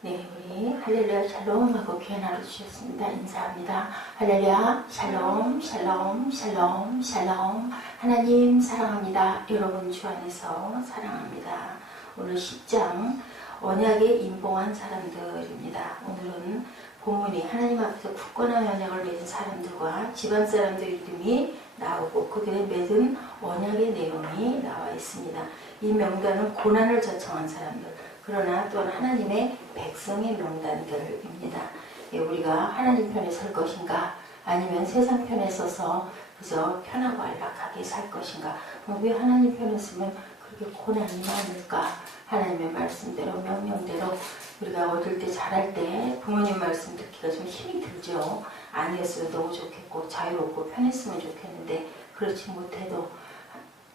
네, 우리 할렐루야 샬롬 하고 귀한 하루 주셨습니다. 인사합니다. 할렐루야 샬롬 샬롬 샬롬 샬롬. 하나님 사랑합니다. 여러분 주 안에서 사랑합니다. 오늘 10장 언약에 인봉한 사람들입니다. 오늘은 본문이 하나님 앞에서 굳건한 언약을 맺은 사람들과 집안 사람들 이름이 나오고 그들의 맺은 언약의 내용이 나와 있습니다. 이 명단은 고난을 저청한 사람들, 그러나 또한 하나님의 백성의 명단들입니다. 우리가 하나님 편에 설 것인가 아니면 세상 편에 서서 그저 편하고 안락하게 살 것인가. 왜 하나님 편에 서면 그렇게 고난이 많을까. 하나님의 말씀대로 명령대로 우리가 어릴 때 자랄 때 부모님 말씀 듣기가 좀 힘이 들죠. 아니었으면 너무 좋겠고 자유롭고 편했으면 좋겠는데 그렇지 못해도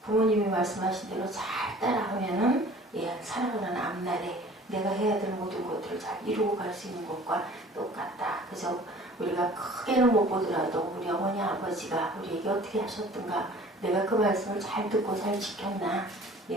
부모님이 말씀하신 대로 잘 따라하면은 살아가는 앞날에 내가 해야 될 모든 것들을 잘 이루고 갈 수 있는 것과 똑같다. 그래서 우리가 크게는 못 보더라도 우리 어머니 아버지가 우리에게 어떻게 하셨던가, 내가 그 말씀을 잘 듣고 잘 지켰나.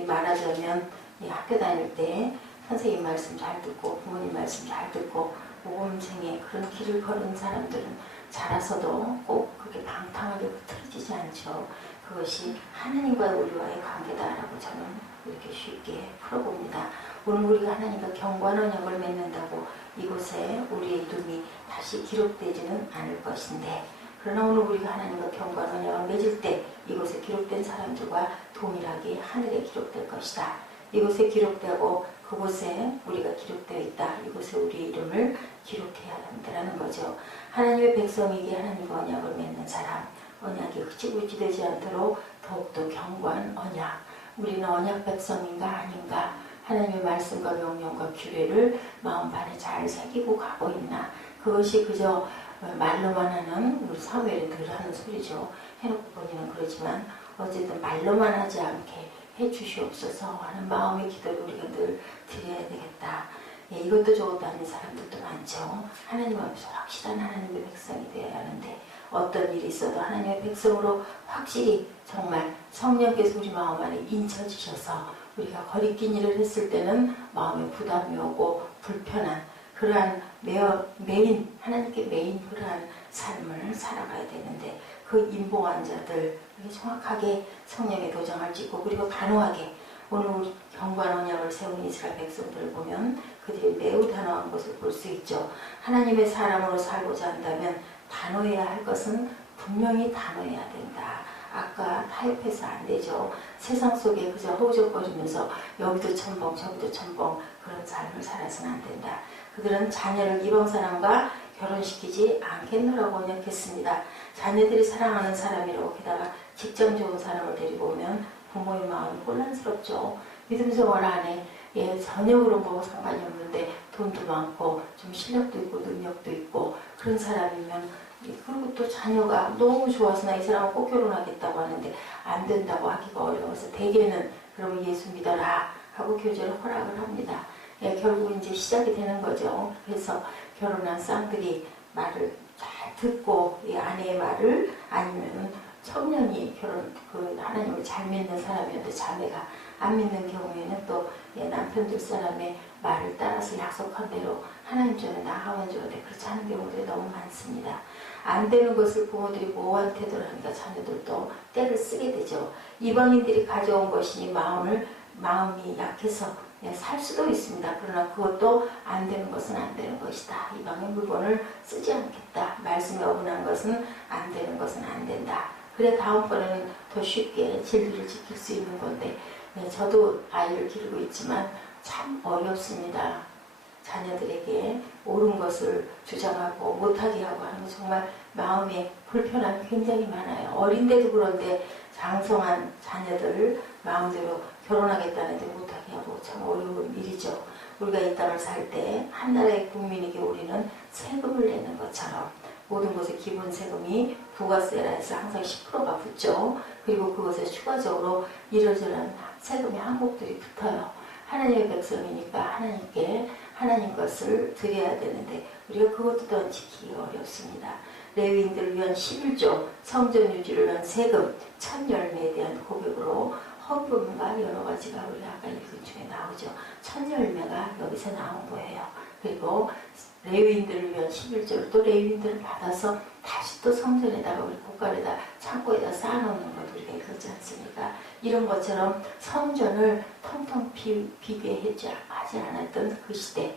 말하자면 학교 다닐 때 선생님 말씀 잘 듣고 부모님 말씀 잘 듣고 모범생의 그런 길을 걸은 사람들은 자라서도 꼭 그렇게 방탕하게 흐트러지지 않죠. 그것이 하나님과 우리와의 관계다라고 저는 이렇게 쉽게 풀어봅니다. 오늘 우리가 하나님과 경고한 언약을 맺는다고 이곳에 우리의 이름이 다시 기록되지는 않을 것인데, 그러나 오늘 우리가 하나님과 경고한 언약을 맺을 때 이곳에 기록된 사람들과 동일하게 하늘에 기록될 것이다. 이곳에 기록되고 그곳에 우리가 기록되어 있다. 이곳에 우리의 이름을 기록해야 한다는 거죠. 하나님의 백성에게 하나님과 언약을 맺는 사람, 언약이 흐지부지 되지 않도록 더욱더 견고한 언약. 우리는 언약 백성인가 아닌가, 하나님의 말씀과 명령과 규례를 마음판에 잘 새기고 가고 있나. 그것이 그저 말로만 하는, 우리 사무엘이 늘 하는 소리죠. 해놓고 보니는 그러지만 어쨌든 말로만 하지 않게 해주시옵소서 하는 마음의 기도를 우리가 늘 드려야 되겠다. 이것도 저것도 아닌 사람들도 많죠. 하나님 앞에서 확실한 하나님의 백성이 되어야 하는데, 어떤 일이 있어도 하나님의 백성으로 확실히 정말 성령께서 우리 마음 안에 인쳐지셔서 우리가 거리낀 일을 했을 때는 마음에 부담이 오고 불편한 그러한 메인, 하나님께 메인 그러한 삶을 살아가야 되는데, 그 인봉한 자들 정확하게 성령의 도장을 찍고, 그리고 단호하게 오늘 우리 경고한 언약을 세운 이스라엘 백성들을 보면 그들이 매우 단호한 것을 볼 수 있죠. 하나님의 사람으로 살고자 한다면 단호해야 할 것은 분명히 단호해야 된다. 아까 타협해서 안 되죠. 세상 속에 그저 허우적거리면서 여기도 첨벙 저기도 첨벙 그런 삶을 살아서는 안 된다. 그들은 자녀를 이방 사람과 결혼시키지 않겠노라고 언약했습니다. 자녀들이 사랑하는 사람이라고 게다가 직장 좋은 사람을 데리고 오면 부모의 마음이 혼란스럽죠. 믿음 생활 안에 전혀 그런 거 상관이 없는데 돈도 많고 좀 실력도 있고 능력도 있고 그런 사람이면, 그리고 또 자녀가 너무 좋아서 나 이 사람은 꼭 결혼하겠다고 하는데 안 된다고 하기가 어려워서 대개는 그러면 예수 믿어라 하고 교제를 허락을 합니다. 결국 이제 시작이 되는 거죠. 그래서 결혼한 쌍들이 말을 잘 듣고 이 아내의 말을, 아니면 청년이 하나님을 잘 믿는 사람이었는데 자매가 안 믿는 경우에는 또 남편들 사람의 말을 따라서 약속한 대로 하나님 전에 나가면 좋은데 그렇지 않은 경우들이 너무 많습니다. 안 되는 것을 부모들이 모호한 태도를 하니까 자녀들도 때를 쓰게 되죠. 이방인들이 가져온 것이니 마음이 약해서 살 수도 있습니다. 그러나 그것도 안 되는 것은 안 되는 것이다. 이방의 물건을 쓰지 않겠다. 말씀에 어긋난 것은 안 되는 것은 안 된다. 그래 다음번에는 더 쉽게 진리를 지킬 수 있는 건데, 저도 아이를 기르고 있지만 참 어렵습니다. 자녀들에게 옳은 것을 주장하고 못하게 하고 하는 거 정말 마음에 불편함이 굉장히 많아요. 어린데도 그런데 장성한 자녀들 마음대로 결혼하겠다는데 못하게 하고 참 어려운 일이죠. 우리가 이 땅을 살 때 한 나라의 국민에게 우리는 세금을 내는 것처럼 모든 곳에 기본 세금이 부가세라 해서 항상 10%가 붙죠. 그리고 그것에 추가적으로 이러저러한 세금의 항목들이 붙어요. 하나님의 백성이니까 하나님께 하나님 것을 드려야 되는데 우리가 그것도 더 지키기 어렵습니다. 레위인들을 위한 11조, 성전 유지를 위한 세금, 첫 열매에 대한 고백으로 헌금과 여러 가지가 우리 아까 읽은 중에 나오죠. 첫 열매가 여기서 나온 거예요. 그리고 레위인들을 위한 11조를 또 레위인들을 받아서 다시 또 성전에다가 우리 곳간에다 창고에다 쌓아놓는 것 우리가 그렇지 않습니까? 이런 것처럼 성전을 텅텅 비배하지 않았던 그 시대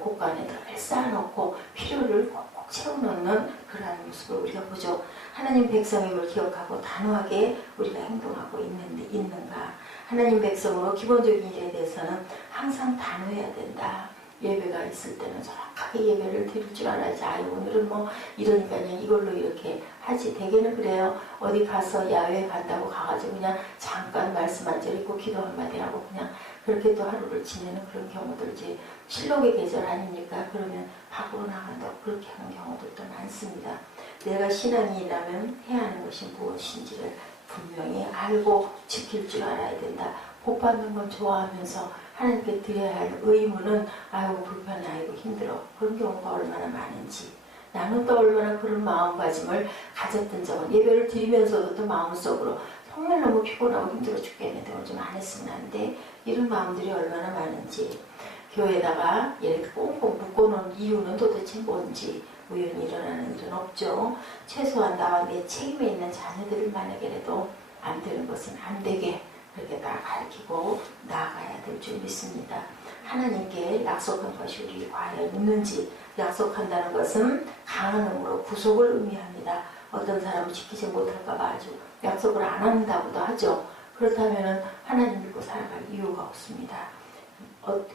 곳간에 늘 쌓아놓고 필요를 꼭꼭 채워놓는 그러한 모습을 우리가 보죠. 하나님 백성임을 기억하고 단호하게 우리가 행동하고 있는가? 하나님 백성으로 기본적인 일에 대해서는 항상 단호해야 된다. 예배가 있을 때는 정확하게 예배를 드릴 줄 알아야지. 오늘은 뭐 이러니까 그냥 이걸로 이렇게 하지. 대개는 그래요. 어디 가서 야외 간다고 가가지고 그냥 잠깐 말씀 한 절 읽고 기도 한마디 하고 그냥 그렇게 또 하루를 지내는 그런 경우들 이제 실록의 계절 아닙니까? 그러면 밖으로 나간다고 그렇게 하는 경우들도 많습니다. 내가 신앙인이라면 해야 하는 것이 무엇인지를 분명히 알고 지킬 줄 알아야 된다. 복 받는 건 좋아하면서 하나님께 드려야 할 의무는 아이고 불편해, 아이고 힘들어. 그런 경우가 얼마나 많은지. 나는 또 얼마나 그런 마음가짐을 가졌던 적은 예배를 드리면서도 또 마음속으로 정말 너무 피곤하고 힘들어 죽겠는데 오늘 좀 안 했으면 안 돼. 이런 마음들이 얼마나 많은지. 교회에다가 이렇게 꽁꽁 묶어놓은 이유는 도대체 뭔지 우연히 일어나는 일은 없죠. 최소한 나와 내 책임에 있는 자녀들을 만약에라도 안 되는 것은 안 되게 그렇게 다 가르치고 나아가야 될 줄 믿습니다. 하나님께 약속한 것이 우리 과연 있는지. 약속한다는 것은 강한 힘으로 구속을 의미합니다. 어떤 사람은 지키지 못할까봐 아주 약속을 안 한다고도 하죠. 그렇다면 하나님 믿고 살아갈 이유가 없습니다.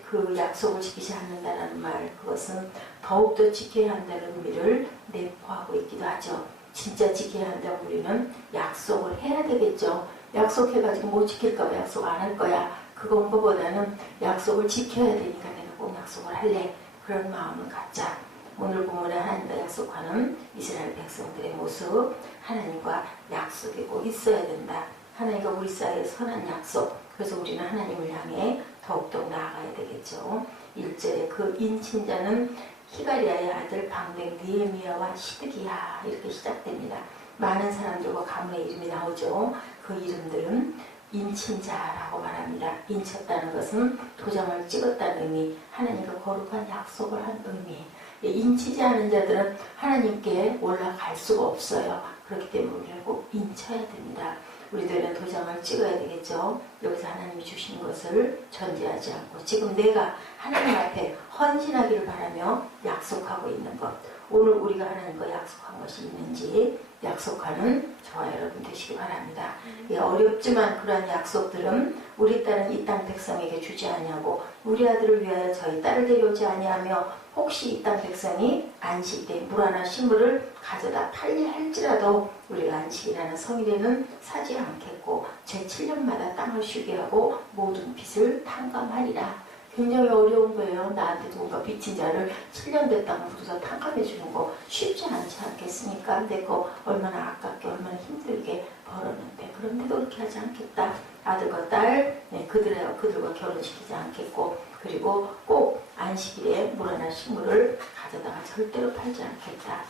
그 약속을 지키지 않는다는 말, 그것은 더욱더 지켜야 한다는 의미를 내포하고 있기도 하죠. 진짜 지켜야 한다는 우리는 약속을 해야 되겠죠. 약속해가지고 못 지킬까봐 약속 안 할 거야. 그건 거보다는 약속을 지켜야 되니까 내가 꼭 약속을 할래. 그런 마음을 갖자. 오늘 본문에 하나님과 약속하는 이스라엘 백성들의 모습, 하나님과 약속이 꼭 있어야 된다. 하나님과 우리 사이에 선한 약속. 그래서 우리는 하나님을 향해 더욱더 나아가야 되겠죠. 1절에 그 인친자는 히가리아의 아들 방백 느헤미야와 시드기야 이렇게 시작됩니다. 많은 사람들과 가문의 이름이 나오죠. 그 이름들은 인친자라고 말합니다. 인쳤다는 것은 도장을 찍었다는 의미, 하나님과 거룩한 약속을 한 의미. 인치지 않은 자들은 하나님께 올라갈 수가 없어요. 그렇기 때문에 우리는 꼭 인쳐야 됩니다. 우리들은 도장을 찍어야 되겠죠. 여기서 하나님이 주신 것을 전제하지 않고 지금 내가 하나님 앞에 헌신하기를 바라며 약속하고 있는 것. 오늘 우리가 하나님과 약속한 것이 있는지 약속하는 저와 여러분 되시기 바랍니다. 어렵지만 그러한 약속들은 우리 딸은 이 땅 백성에게 주지 아니하고 우리 아들을 위하여 저희 딸을 데려오지 아니하며 혹시 이 땅 백성이 안식 때 물 하나 식물을 가져다 팔리 할지라도 우리가 안식이라는 성일에는 사지 않겠고 제 7년마다 땅을 쉬게 하고 모든 빚을 탕감하리라. 굉장히 어려운 거예요. 나한테 누군가 빚진 자를 7년 됐다고 부르서 탕감해 주는 거 쉽지 않지 않겠습니까? 근데 그거 얼마나 아깝게 얼마나 힘들게 벌었는데 그런데도 그렇게 하지 않겠다. 아들과 딸 그들과 결혼시키지 않겠고 그리고 꼭 안식일에 물 하나 식물을 가져다가 절대로 팔지 않겠다.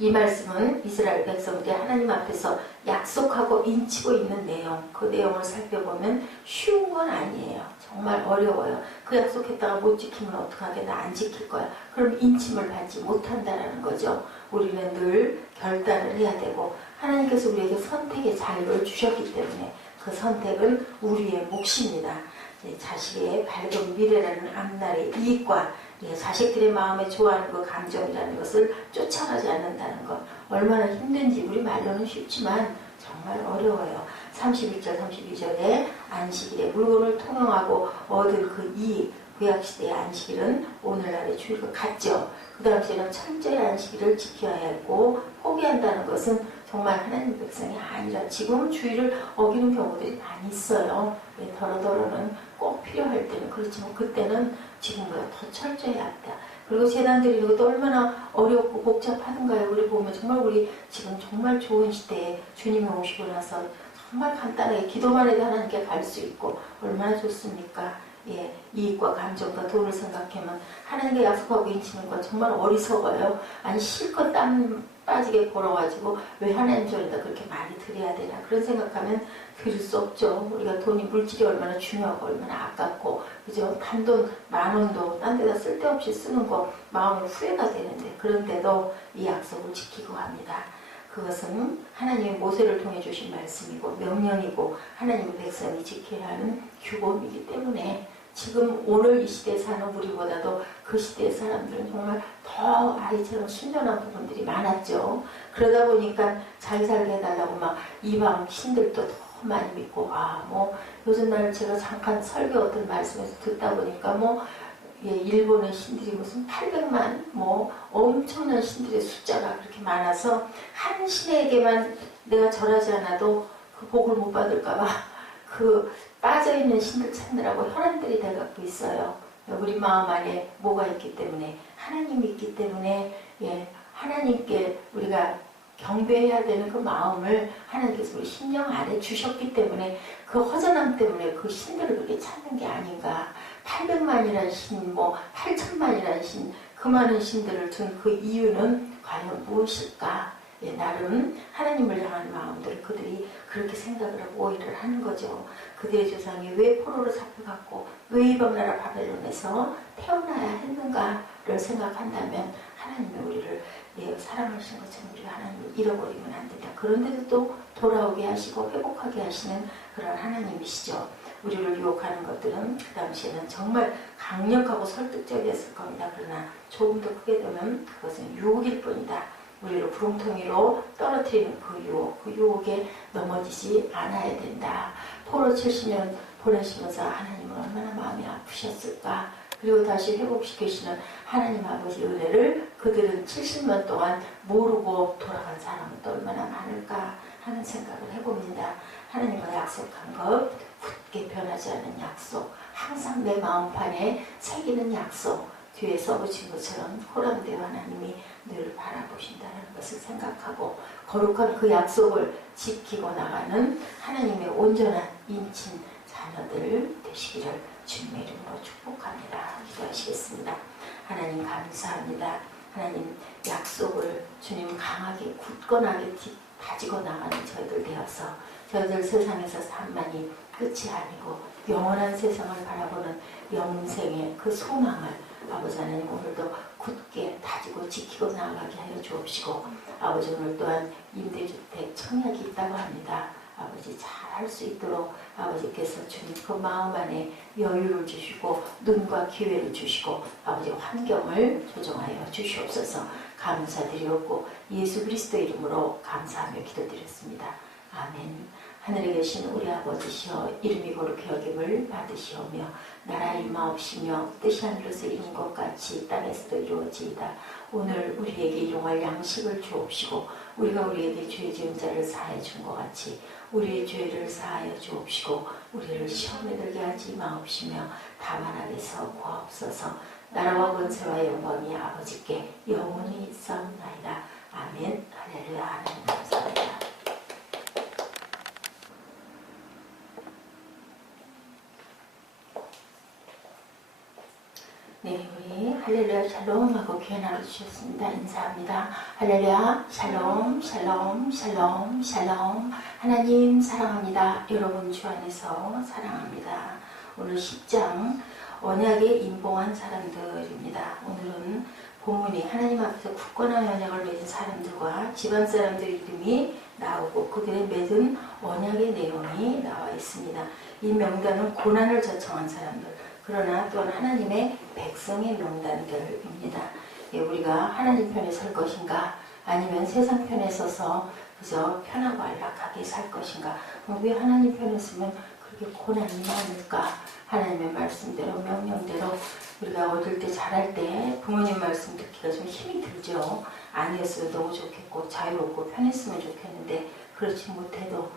이 말씀은 이스라엘 백성들이 하나님 앞에서 약속하고 인치고 있는 내용, 그 내용을 살펴보면 쉬운 건 아니에요. 정말 어려워요. 그 약속했다가 못 지키면 어떡하게, 나 안 지킬 거야. 그럼 인침을 받지 못한다라는 거죠. 우리는 늘 결단을 해야 되고 하나님께서 우리에게 선택의 자유를 주셨기 때문에 그 선택은 우리의 몫입니다. 자식의 밝은 미래라는 앞날의 이익과 자식들의 마음에 좋아하는 그 감정이라는 것을 쫓아가지 않는다는 것 얼마나 힘든지 우리 말로는 쉽지만 정말 어려워요. 31절 32절에 안식일에 물건을 통용하고 얻을 그 이익, 구약시대의 안식일은 오늘날의 주일과 같죠. 그 당시에는 철저히 안식일을 지켜야 했고 포기한다는 것은 정말 하나님 백성이 아니라 지금은 주일을 어기는 경우들이 많이 있어요. 더러더러는 꼭 필요할 때는 그렇지만 그때는 지금보다 더 철저히 했다. 그리고 제단 드리는 것도 얼마나 어렵고 복잡하던가요. 우리 보면 정말 우리 지금 정말 좋은 시대에 주님이 오시고 나서 정말 간단하게 기도만 해도 하나님께 갈 수 있고 얼마나 좋습니까? 이익과 감정과 돈을 생각하면 하나님께 약속하고 인치는 건 정말 어리석어요. 아니 실컷 땀 빠지게 벌어가지고 왜 하나님 전에다 그렇게 많이 드려야 되나 그런 생각하면 드릴 수 없죠. 우리가 돈이 물질이 얼마나 중요하고 얼마나 아깝고 그죠? 단돈 10,000원도 딴 데다 쓸데없이 쓰는 거 마음에 후회가 되는데 그런데도 이 약속을 지키고 합니다. 그것은 하나님의 모세를 통해 주신 말씀이고 명령이고 하나님의 백성이 지켜야 하는 규범이기 때문에 지금 오늘 이 시대에 사는 우리보다도 그 시대의 사람들은 정말 더 아이처럼 순전한 부분들이 많았죠. 그러다 보니까 잘 살게 해달라고 막 이방 신들도 더 많이 믿고 요즘 날 제가 잠깐 설교 어떤 말씀에서 듣다 보니까 일본의 신들이 무슨 800만 엄청난 신들의 숫자가 그렇게 많아서 한 신에게만 내가 절하지 않아도 그 복을 못 받을까봐 그 빠져있는 신들 찾느라고 혈안들이 돼갖고 있어요. 우리 마음 안에 뭐가 있기 때문에 하나님이 있기 때문에 하나님께 우리가 경배해야 되는 그 마음을 하나님께서 우리 심령 안에 주셨기 때문에 그 허전함 때문에 그 신들을 그렇게 찾는 게 아닌가. 800만이라는 신, 8천만이라는 신, 그 많은 신들을 둔 그 이유는 과연 무엇일까? 나름 하나님을 향하는 마음들을 그들이 그렇게 생각을 하고 오해를 하는 거죠. 그들의 조상이 왜 포로로 잡혀갔고 왜 이방나라 바벨론에서 태어나야 했는가를 생각한다면 하나님이 우리를 사랑하시는 것처럼 우리가 하나님을 잃어버리면 안 된다. 그런데도 또 돌아오게 하시고 회복하게 하시는 그런 하나님이시죠. 우리를 유혹하는 것들은 그 당시에는 정말 강력하고 설득적이었을 겁니다. 그러나 조금 더 크게 되면 그것은 유혹일 뿐이다. 우리를 구렁텅이로 떨어뜨리는 그 유혹에 넘어지지 않아야 된다. 포로 70년 보내시면서 하나님은 얼마나 마음이 아프셨을까. 그리고 다시 회복시키시는 하나님 아버지 은혜를 그들은 70년 동안 모르고 돌아간 사람은 또 얼마나 많을까 하는 생각을 해봅니다. 하나님과 약속한 것, 굳게 변하지 않는 약속, 항상 내 마음판에 새기는 약속, 뒤에 써붙인 것처럼 호람되어 하나님이 늘 바라보신다는 것을 생각하고 거룩한 그 약속을 지키고 나가는 하나님의 온전한 인친 자녀들 되시기를 주님의 이름으로 축복합니다. 기도하시겠습니다. 하나님 감사합니다. 하나님 약속을 주님 강하게 굳건하게 다지고 나가는 저희들 되어서 저희들 세상에서 삶만이 끝이 아니고 영원한 세상을 바라보는 영생의 그 소망을 아버지 하나님 오늘도 굳게 다지고 지키고 나아가게 하여 주옵시고 아버지 오늘 또한 임대주택 청약이 있다고 합니다. 아버지 잘 할 수 있도록 아버지께서 주님 그 마음 안에 여유를 주시고 눈과 기회를 주시고 아버지 환경을 조정하여 주시옵소서. 감사드리옵고 예수 그리스도 이름으로 감사하며 기도드렸습니다. 아멘. 하늘에 계신 우리 아버지시여 이름이 거룩히 여김을 받으시오며 나라 임하옵시며 뜻이 하늘에서 이룬 것 같이 땅에서도 이루어지이다. 오늘 우리에게 일용할 양식을 주옵시고 우리가 우리에게 죄 지은 자를 사하여 준 것 같이 우리의 죄를 사하여 주옵시고 우리를 시험에 들게 하지 마옵시며 다만 악에서 구하옵소서. 나라와 권세와 영광이 아버지께 영원히 있사옵나이다. 아멘. 할렐루야. 하나님 감사합니다. 네, 우리 할렐루야 샬롬하고 교회 나눠주셨습니다. 인사합니다. 할렐루야 샬롬 샬롬 샬롬 샬롬. 하나님 사랑합니다. 여러분 주 안에서 사랑합니다. 오늘 10장 언약에 임봉한 사람들입니다. 오늘은 본문이 하나님 앞에서 굳건한 언약을 맺은 사람들과 집안 사람들 이름이 나오고 그들의 맺은 언약의 내용이 나와 있습니다. 이 명단은 고난을 저청한 사람들 그러나 또한 하나님의 백성의 명단들입니다. 우리가 하나님 편에 설 것인가 아니면 세상 편에 서서 그저 편하고 안락하게 살 것인가. 왜 하나님 편에 서면 그렇게 고난이 많을까. 하나님의 말씀대로 명령대로 우리가 어릴 때 자랄 때 부모님 말씀 듣기가 좀 힘이 들죠. 아니었으면 너무 좋겠고 자유롭고 편했으면 좋겠는데 그렇지 못해도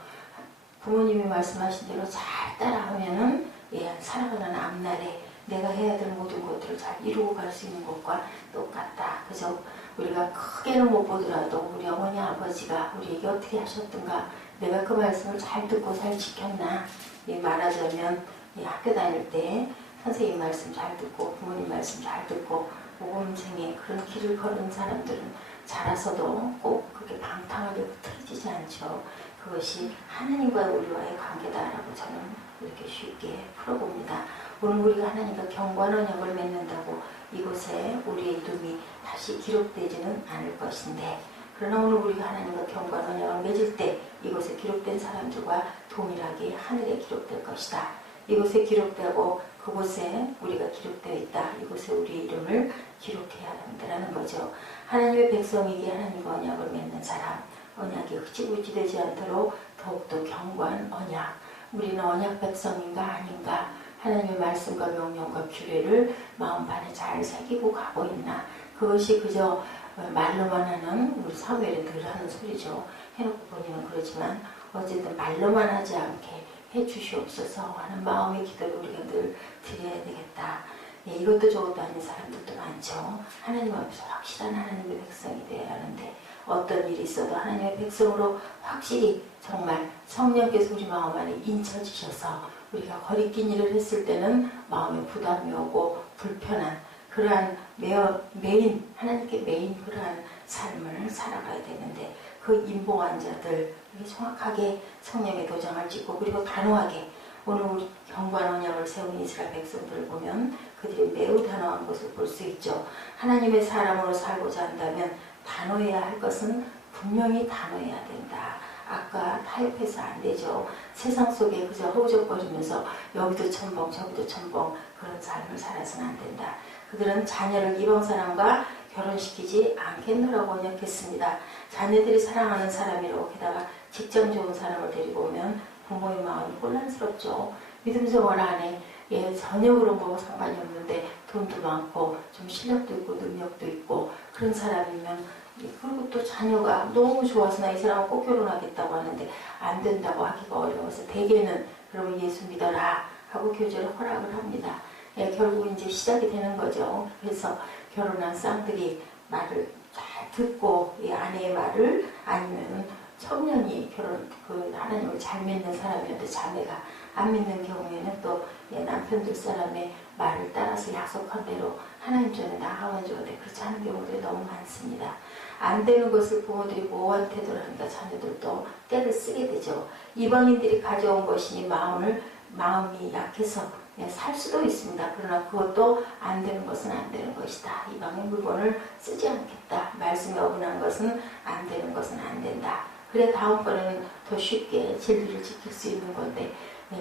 부모님이 말씀하신 대로 잘 따라하면은 살아가는 앞날에 내가 해야 될 모든 것들을 잘 이루고 갈 수 있는 것과 똑같다. 그저 우리가 크게는 못 보더라도 우리 어머니 아버지가 우리에게 어떻게 하셨던가 내가 그 말씀을 잘 듣고 잘 지켰나. 말하자면 학교 다닐 때 선생님 말씀 잘 듣고 부모님 말씀 잘 듣고 모범생의 그런 길을 걸은 사람들은 자라서도 꼭 그렇게 방탕하게 흐트러지지 않죠. 그것이 하나님과 우리와의 관계다라고 저는 이렇게 쉽게 풀어봅니다. 오늘 우리가 하나님과 경관 언약을 맺는다고 이곳에 우리의 이름이 다시 기록되지는 않을 것인데, 그러나 오늘 우리가 하나님과 경관 언약을 맺을 때 이곳에 기록된 사람들과 동일하게 하늘에 기록될 것이다. 이곳에 기록되고 그곳에 우리가 기록되어 있다. 이곳에 우리의 이름을 기록해야 한다는 거죠. 하나님의 백성에게 하나님과 언약을 맺는 사람, 언약이 흐지부지 되지 않도록 더욱더 경고한 언약. 우리는 언약 백성인가 아닌가, 하나님의 말씀과 명령과 규례를 마음판에 잘 새기고 가고 있나. 그것이 그저 말로만 하는, 우리 사무엘은 늘 하는 소리죠. 해놓고 보니는 그러지만 어쨌든 말로만 하지 않게 해주시옵소서 하는 마음의 기도를 우리가 늘 드려야 되겠다. 예, 이것도 저것도 아닌 사람들도 많죠. 하나님 앞에서 확실한 하나님의 백성이 되어야 하는데, 어떤 일이 있어도 하나님의 백성으로 확실히 정말 성령께서 우리 마음 안에 인쳐지셔서 우리가 거리낀 일을 했을 때는 마음에 부담이 오고 불편한 그러한 메인, 하나님께 메인 그러한 삶을 살아가야 되는데, 그 인봉한 자들 정확하게 성령의 도장을 찍고, 그리고 단호하게 오늘 우리 경관 언약을 세운 이스라엘 백성들을 보면 그들이 매우 단호한 것을 볼 수 있죠. 하나님의 사람으로 살고자 한다면 단호해야 할 것은 분명히 단호해야 된다. 아까 타협해서 안 되죠. 세상 속에 그저 허우적거리면서 여기도 첨벙 저기도 첨벙 그런 삶을 살아서는 안 된다. 그들은 자녀를 이방 사람과 결혼시키지 않겠노라고 언약했습니다. 자녀들이 사랑하는 사람이라고, 게다가 직장 좋은 사람을 데리고 오면 부모의 마음이 혼란스럽죠. 믿음 생활 안에 전혀 그런 거하고 상관이 없는데 돈도 많고 좀 실력도 있고 능력도 있고 그런 사람이면, 그리고 또 자녀가 너무 좋아서 나 이 사람은 꼭 결혼하겠다고 하는데 안 된다고 하기가 어려워서 대개는 그러면 예수 믿어라 하고 교제를 허락을 합니다. 결국 이제 시작이 되는 거죠. 그래서 결혼한 쌍들이 말을 잘 듣고 이 아내의 말을, 아니면 청년이 하나님을 잘 믿는 사람이었는데 자매가 안 믿는 경우에는 또 남편들 사람의 말을 따라서 약속한 대로 하나님 전에 나가면 좋은데 그렇지 않은 경우들이 너무 많습니다. 안 되는 것을 부모들이 모호한 태도를 하니까 자녀들도 때를 쓰게 되죠. 이방인들이 가져온 것이니 마음이 약해서 살 수도 있습니다. 그러나 그것도 안 되는 것은 안 되는 것이다. 이방의 물건을 쓰지 않겠다. 말씀에 어긋난 것은 안 되는 것은 안 된다. 그래 다음번에는 더 쉽게 진리를 지킬 수 있는 건데,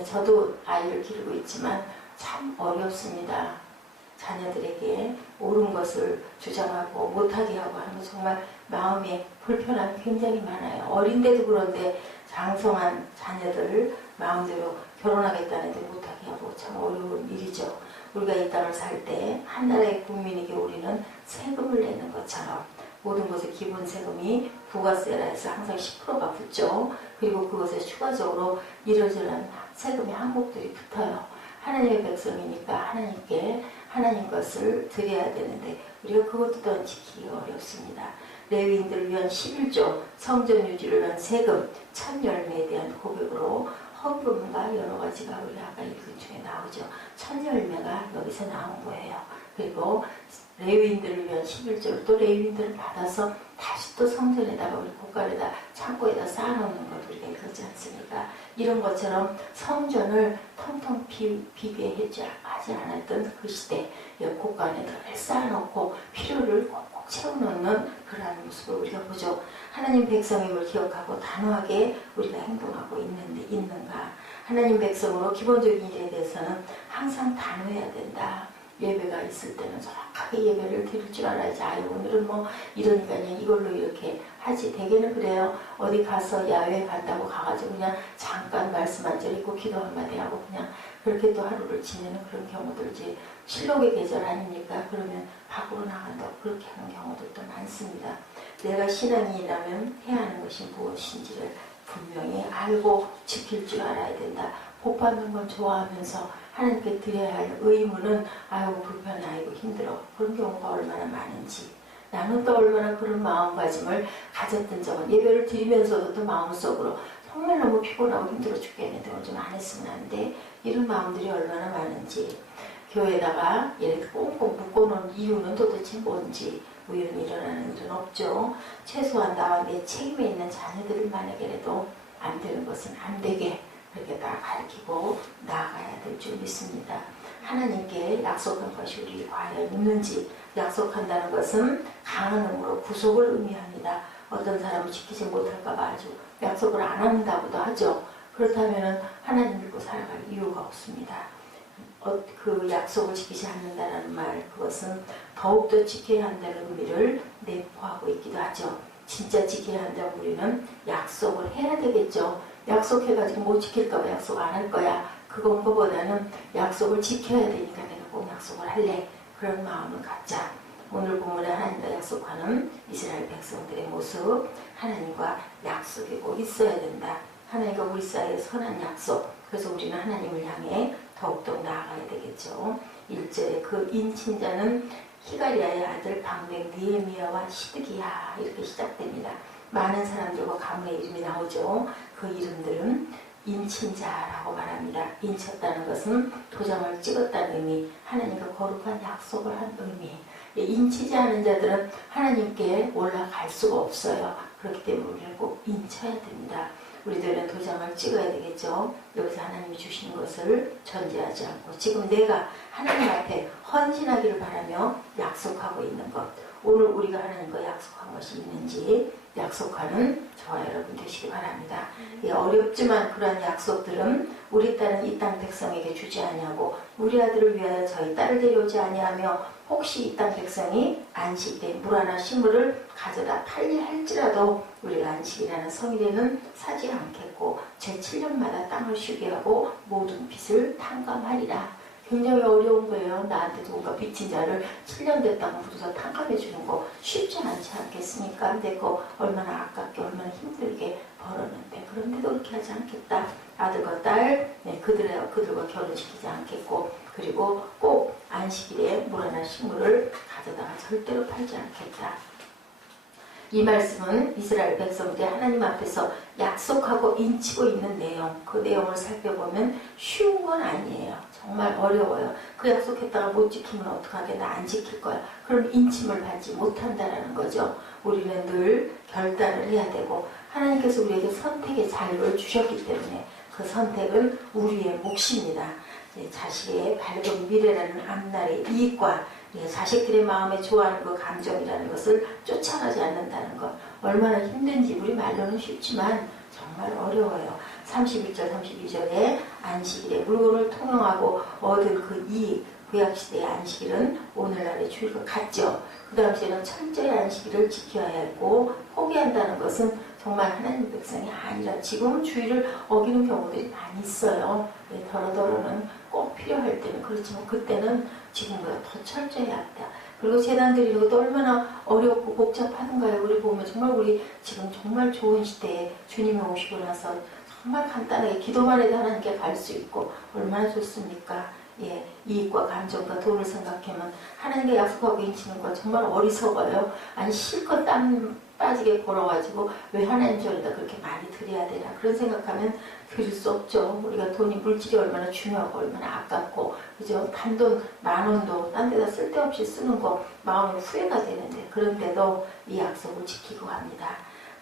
저도 아이를 기르고 있지만 참 어렵습니다. 자녀들에게 옳은 것을 주장하고 못하게 하고 하는 거 정말 마음에 불편함이 굉장히 많아요. 어린데도 그런데 장성한 자녀들 마음대로 결혼하겠다는데 못하게 하고 참 어려운 일이죠. 우리가 이 땅을 살 때 한 나라의 국민에게 우리는 세금을 내는 것처럼 모든 것의 기본 세금이 부가세라 해서 항상 10%가 붙죠. 그리고 그것에 추가적으로 이러저러한 세금의 항목들이 붙어요. 하나님의 백성이니까 하나님께 하나님 것을 드려야 되는데 우리가 그것도 더 지키기 어렵습니다. 레위인들을 위한 11조, 성전 유지를 위한 세금, 첫 열매에 대한 고백으로 헌금과 여러 가지가 우리 아까 읽은 중에 나오죠. 첫 열매가 여기서 나온 거예요. 그리고 레위인들을 위한 11조를 또 레위인들을 받아서 다시 또 성전에다가 우리 곳간에다 창고에다 쌓아놓는 것 우리가 그러지 않습니까? 이런 것처럼 성전을 텅텅 비게하지 않았던 그 시대 곳간에 늘 쌓아놓고 필요를 꼭꼭 채워넣는 그러한 모습을 우리가 보죠. 하나님 백성임을 기억하고 단호하게 우리가 행동하고 있는가? 하나님 백성으로 기본적인 일에 대해서는 항상 단호해야 된다. 예배가 있을 때는 정확하게 예배를 드릴 줄 알아야지. 오늘은 뭐 이러니까 그냥 이걸로 이렇게 하지. 대개는 그래요. 어디 가서 야외 간다고 가가지고 그냥 잠깐 말씀 한 절 읽고 기도 한마디 하고 그냥 그렇게 또 하루를 지내는 그런 경우들이지. 실록의 계절 아닙니까? 그러면 밖으로 나간다고 그렇게 하는 경우들도 많습니다. 내가 신앙인이라면 해야 하는 것이 무엇인지를 분명히 알고 지킬 줄 알아야 된다. 복 받는 건 좋아하면서 하나님께 드려야 할 의무는 아이고 불편해, 아이고 힘들어. 그런 경우가 얼마나 많은지. 나는 또 얼마나 그런 마음가짐을 가졌던 적은, 예배를 드리면서도 또 마음속으로 정말 너무 피곤하고 힘들어 죽겠는데 오늘 좀 안 했으면 안 돼. 이런 마음들이 얼마나 많은지. 교회에다가 이렇게 꽁꽁 묶어놓은 이유는 도대체 뭔지 우연히 일어나는 일은 없죠. 최소한 나와 내 책임에 있는 자녀들을 만약에라도 안 되는 것은 안 되게 그렇게 다 가르치고 나아가야 될 줄 믿습니다. 하나님께 약속한 것이 우리 과연 있는지. 약속한다는 것은 강한 힘으로 구속을 의미합니다. 어떤 사람은 지키지 못할까봐 아주 약속을 안 한다고도 하죠. 그렇다면 하나님 믿고 살아갈 이유가 없습니다. 그 약속을 지키지 않는다는 말, 그것은 더욱더 지켜야 한다는 의미를 내포하고 있기도 하죠. 진짜 지켜야 한다는 우리는 약속을 해야 되겠죠. 약속해가지고 못 지킬까봐 약속 안 할 거야. 그건 거보다는 약속을 지켜야 되니까 내가 꼭 약속을 할래. 그런 마음을 갖자. 오늘 본문에 하나님과 약속하는 이스라엘 백성들의 모습, 하나님과 약속이 꼭 있어야 된다. 하나님과 우리 사이에 선한 약속. 그래서 우리는 하나님을 향해 더욱더 나아가야 되겠죠. 1절에 그 인친자는 히가리아의 아들 방백 느헤미야와 시드기야 이렇게 시작됩니다. 많은 사람들과 가문의 이름이 나오죠. 그 이름들은 인친자라고 말합니다. 인쳤다는 것은 도장을 찍었다는 의미, 하나님과 거룩한 약속을 한 의미. 인치지 않은 자들은 하나님께 올라갈 수가 없어요. 그렇기 때문에 우리는 꼭 인쳐야 됩니다. 우리들은 도장을 찍어야 되겠죠. 여기서 하나님이 주시는 것을 전제하지 않고 지금 내가 하나님 앞에 헌신하기를 바라며 약속하고 있는 것, 오늘 우리가 하나님과 약속한 것이 있는지 약속하는 저와 여러분 되시기 바랍니다. 예, 어렵지만 그러한 약속들은 우리 딸은 이 땅 백성에게 주지 아니하고 우리 아들을 위하여 저희 딸을 데려오지 아니하며 혹시 이 땅 백성이 안식 때 물 하나 식물을 가져다 팔리 할지라도 우리가 안식이라는 성일에는 사지 않겠고 제 7년마다 땅을 쉬게 하고 모든 빚을 탕감하리라. 굉장히 어려운 거예요. 나한테 누군가 빚진 자를 7년 됐다고 부르서 탕감해 주는 거 쉽지 않지 않겠습니까? 근데 그거 얼마나 아깝게 얼마나 힘들게 벌었는데 그런데도 그렇게 하지 않겠다. 아들과 딸 그들과 결혼시키지 않겠고 그리고 꼭 안식일에 물 하나 식물을 가져다가 절대로 팔지 않겠다. 이 말씀은 이스라엘 백성들이 하나님 앞에서 약속하고 인치고 있는 내용, 그 내용을 살펴보면 쉬운 건 아니에요. 정말 어려워요. 그 약속했다가 못 지키면 어떡하게, 나 안 지킬 거야. 그럼 인침을 받지 못한다라는 거죠. 우리는 늘 결단을 해야 되고 하나님께서 우리에게 선택의 자유를 주셨기 때문에 그 선택은 우리의 몫입니다. 자식의 밝은 미래라는 앞날의 이익과 자식들의 마음에 좋아하는 그 감정이라는 것을 쫓아가지 않는다는 것, 얼마나 힘든지 우리 말로는 쉽지만 정말 어려워요. 31절 32절에 안식일에 물건을 통용하고 얻은 그 이익, 구약시대의 안식일은 오늘날의 주일과 같죠. 그 당시에는 철저히 안식일을 지켜야 했고 포기한다는 것은 정말 하나님 백성이 아니라 지금은 주일을 어기는 경우들이 많이 있어요. 더러더러는 꼭 필요할 때는 그렇지만 그때는 지금보다 더 철저해야 합니다. 그리고 재단 드리는 것도 얼마나 어렵고 복잡하던가요. 우리 보면 정말 우리 지금 정말 좋은 시대에 주님이 오시고 나서 정말 간단하게 기도만 해도 하나님께 갈 수 있고 얼마나 좋습니까? 예, 이익과 감정과 돈을 생각하면 하나님께 약속하고 인치는 건 정말 어리석어요. 아니 실컷 땀 빠지게 걸어가지고 왜 하나님 전에다 그렇게 많이 드려야 되나 그런 생각하면 드릴 수 없죠. 우리가 돈이 물질이 얼마나 중요하고 얼마나 아깝고 그죠? 단돈 10,000원도 딴 데다 쓸데없이 쓰는 거 마음에 후회가 되는데 그런데도 이 약속을 지키고 합니다.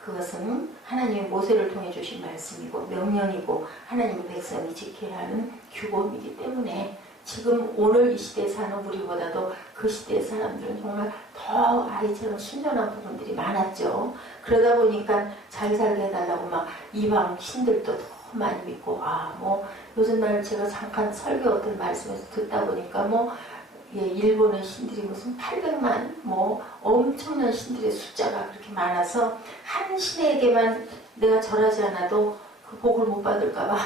그것은 하나님이 모세를 통해 주신 말씀이고 명령이고 하나님의 백성이 지켜야 하는 규범이기 때문에 지금 오늘 이 시대에 사는 우리보다도 그 시대의 사람들은 정말 더 아이처럼 순전한 부분들이 많았죠. 그러다 보니까 잘 살게 해달라고 막 이방 신들도 더 많이 믿고 요즘 날 제가 잠깐 설교 어떤 말씀에서 듣다 보니까 일본의 신들이 무슨 800만 엄청난 신들의 숫자가 그렇게 많아서 한 신에게만 내가 절하지 않아도 그 복을 못 받을까봐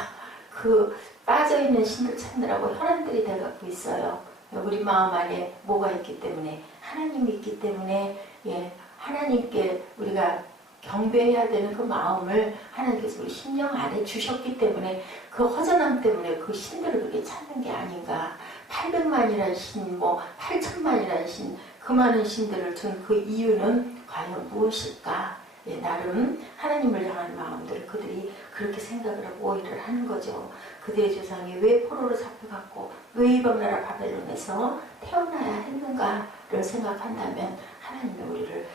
그 빠져있는 신들 찾느라고 혈안들이 돼갖고 있어요. 우리 마음 안에 뭐가 있기 때문에 하나님이 있기 때문에 하나님께 우리가 경배해야 되는 그 마음을 하나님께서 우리 심령 안에 주셨기 때문에 그 허전함 때문에 그 신들을 그렇게 찾는 게 아닌가. 800만이라는 신, 8천만이라는 신, 그 많은 신들을 둔 그 이유는 과연 무엇일까? 나름 하나님을 향한 마음들을 그들이 그렇게 생각을 하고 오해를 하는 거죠. 그들의 조상이 왜 포로로 잡혀갔고 왜 이방나라 바벨론에서 태어나야 했는가를 생각한다면 하나님이 우리를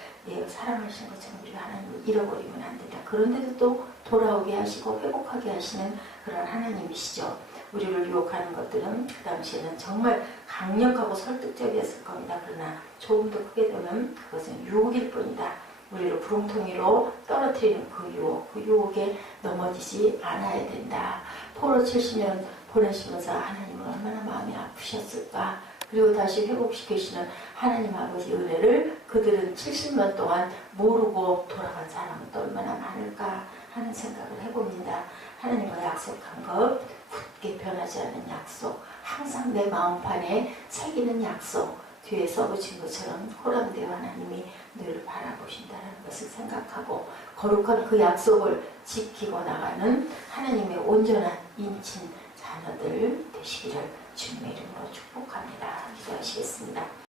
사랑하시는 것처럼 우리가 하나님을 잃어버리면 안 된다. 그런데도 또 돌아오게 하시고 회복하게 하시는 그런 하나님이시죠. 우리를 유혹하는 것들은 그 당시에는 정말 강력하고 설득적이었을 겁니다. 그러나 조금 더 크게 되면 그것은 유혹일 뿐이다. 우리를 구렁텅이로 떨어뜨리는 그 유혹에 넘어지지 않아야 된다. 포로 70년 보내시면서 하나님은 얼마나 마음이 아프셨을까. 그리고 다시 회복시키시는 하나님 아버지 은혜를 그들은 70년 동안 모르고 돌아간 사람은 또 얼마나 많을까 하는 생각을 해봅니다. 하나님과 약속한 것, 굳게 변하지 않는 약속, 항상 내 마음판에 새기는 약속, 뒤에 써붙인 것처럼 호람대와 하나님이 늘 바라보신다는 것을 생각하고 거룩한 그 약속을 지키고 나가는 하나님의 온전한 인친 자녀들 되시기를 주님의 이름으로 축복합니다. 기도하시겠습니다.